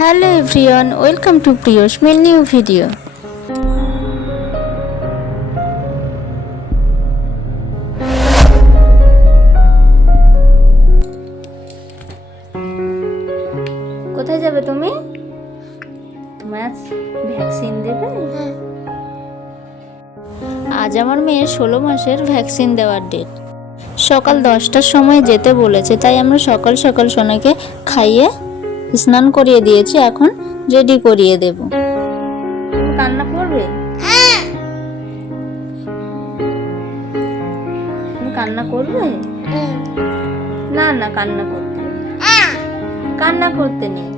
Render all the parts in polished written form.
Hello everyone, welcome to Priyosh's new video. কোথায় যাবে তুমি? তোমার ভ্যাকসিন দেবে? আজ আমার মেয়ের 16 মাসের ভ্যাকসিন দেওয়ার ডেট। সকাল 10টার সময় যেতে বলেছে, তাই আমরা সকাল সকাল সোনাকে খাইয়ে স্নান করিয়ে দিয়েছি, এখন রেডি করিয়ে দেব। তুমি কান্না করবে? তুমি কান্না করবে? না না, কান্না করতে নেই।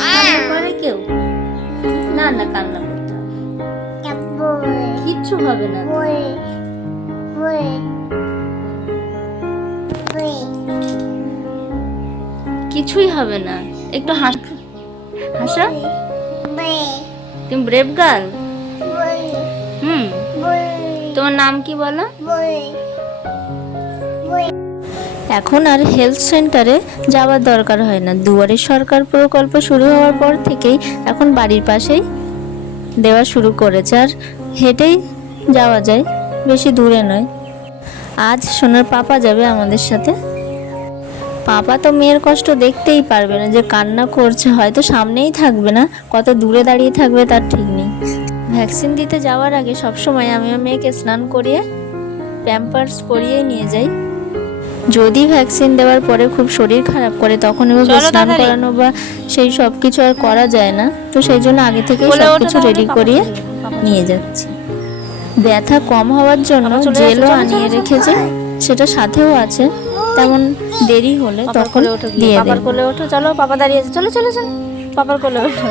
কান্না করে কেউ? না না, কান্না করতে হবে। কিচ্ছু হবে না। কিছুই হবে না, একটু হাসো। তুমি ব্রেভ গার্ল। তোমার নাম কি বলো? এখন আর হেলথ সেন্টারে যাওয়ার দরকার হয় না। দুয়ারে সরকার প্রকল্প শুরু হওয়ার পর থেকেই এখন বাড়ির পাশেই দেওয়া শুরু করেছে, আর হেঁটেই যাওয়া যায়, বেশি দূরে নয়। আজ সোনার পাপা যাবে আমাদের সাথে। পাপা তো মেয়ের কষ্ট দেখতেই পারবে না, যে কান্না করছে, হয়তো সামনেই থাকবে না, কত দূরে দাঁড়িয়ে থাকবে তার ঠিক নেই। ভ্যাকসিন দিতে যাওয়ার আগে সবসময় আমি আমার মেয়েকে স্নান করিয়ে প্যাম্পার্স পরিয়ে নিয়ে যাই। যদি ভ্যাকসিন দেওয়ার পরে খুব শরীর খারাপ করে, তখন ওকে স্নান করানো বা সেই সব কিছু আর করা যায় না, তো সেই জন্য আগে থেকে সব কিছু রেডি করিয়ে নিয়ে যাচ্ছি। ব্যথা কম হওয়ার জন্য জেলও আনিয়ে রেখেছে, সেটা সাথেও আছে, তেমন দেরি হলে তখন দিয়ে দেব। পাপার কোলে ওঠো, চলো, পাপা দাঁড়িয়ে আছে, চলো চলো চলো, পাপার কোলে ওঠো।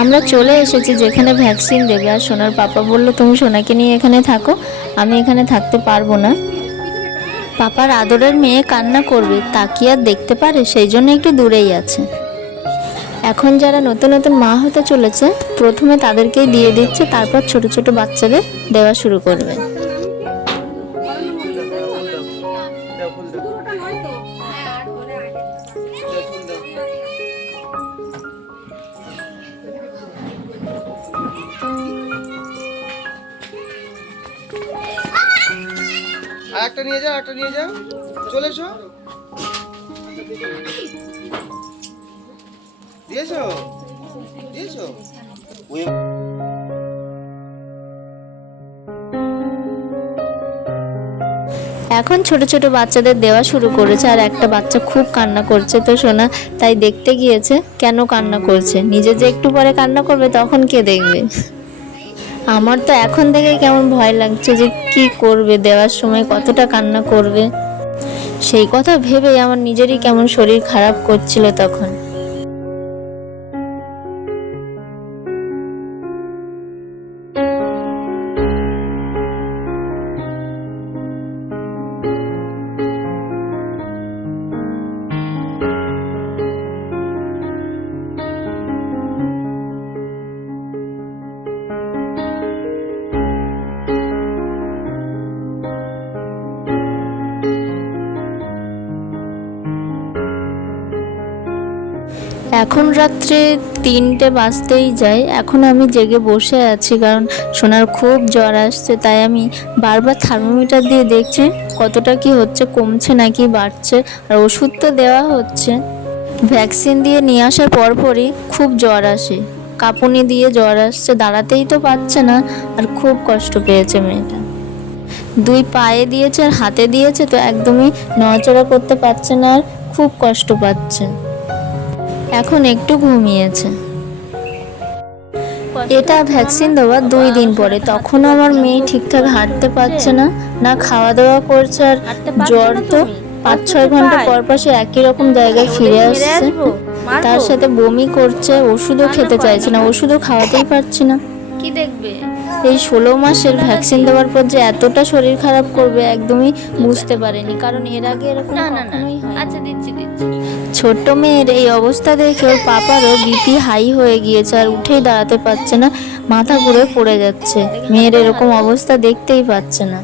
আমরা চলে এসেছি যেখানে ভ্যাকসিন দেবে, আর সোনার পাপা বলল তুমি সোনাকে নিয়ে এখানে থাকো, আমি এখানে থাকতে পারবো না। পাপার আদরের মেয়ে কান্না করবে, তা কি আর দেখতে পারে, সেই জন্য একটু দূরেই আছে। এখন যারা নতুন নতুন মা হতে চলেছে, প্রথমে তাদেরকেই দিয়ে দিচ্ছে, তারপর ছোট ছোট বাচ্চাদের দেওয়া শুরু করবে। একটা নিয়ে যাও, চলে এসো। দিয়েছো? এখন ছোট ছোট বাচ্চাদের দেওয়া শুরু করেছে, আর একটা বাচ্চা খুব কান্না করছে, তো সোনা তাই দেখতে গিয়েছে কেন কান্না করছে। নিজে যে একটু পরে কান্না করবে, তখন কে দেখবে? আমার তো এখন থেকে কেমন ভয় লাগছে যে কি করবে, দেওয়ার সময় কতটা কান্না করবে, সেই কথা ভেবেই আমার নিজেরই কেমন শরীর খারাপ করছিল তখন। এখন রাত্রে 3টে বাজতেই যায়। এখন আমি জেগে বসে আছি, কারণ সোনার খুব জ্বর আসছে, তাই আমি বারবার থার্মোমিটার দিয়ে দেখছি কতটা কি হচ্ছে, কমছে নাকি বাড়ছে। আর ওষুধ তো দেওয়া হচ্ছে। ভ্যাকসিন দিয়ে নিয়ে আসার পরপরই খুব জ্বর আসে, কাঁপুনি দিয়ে জ্বর আসছে, দাঁড়াতেই তো পারছে না, আর খুব কষ্ট পেয়েছে মেয়েটা। 2 পায়ে দিয়েছে আর হাতে দিয়েছে, তো একদমই নড়াচড়া করতে পারছে না, আর খুব কষ্ট পাচ্ছে। এখন একটু ঘুমিয়েছে। এটা ভ্যাকসিন দেওয়ার 2 দিন পরে, তখনও আমার মেয়ে ঠিকঠাক হাঁটতে পারছে না, না খাওয়া দাওয়া করছে, আর জ্বর তো 5-6 ঘন্টা পর পর সে একই রকম জায়গায় ফিরে আসছে, তার সাথে বমি করছে, ওষুধও খেতে চাইছে না, ওষুধও খাওয়াতেই পারছি না। কি দেখবে? এই 16 মাসের ভ্যাকসিন দেওয়ার পর যে এতটা শরীর খারাপ করবে একদমই বুঝতে পারেনি, কারণ এর আগে এরকম কখনোই হয়। আচ্ছা, দিচ্ছি। ছোট্ট মেয়ের এই অবস্থা দেখে ওর পাপারও বিপি হাই হয়ে গিয়েছে, আর উঠেই দাঁড়াতে পারছে না, মাথা ঘুরে পড়ে যাচ্ছে। মেয়ের এরকম অবস্থা দেখতেই পাচ্ছে না।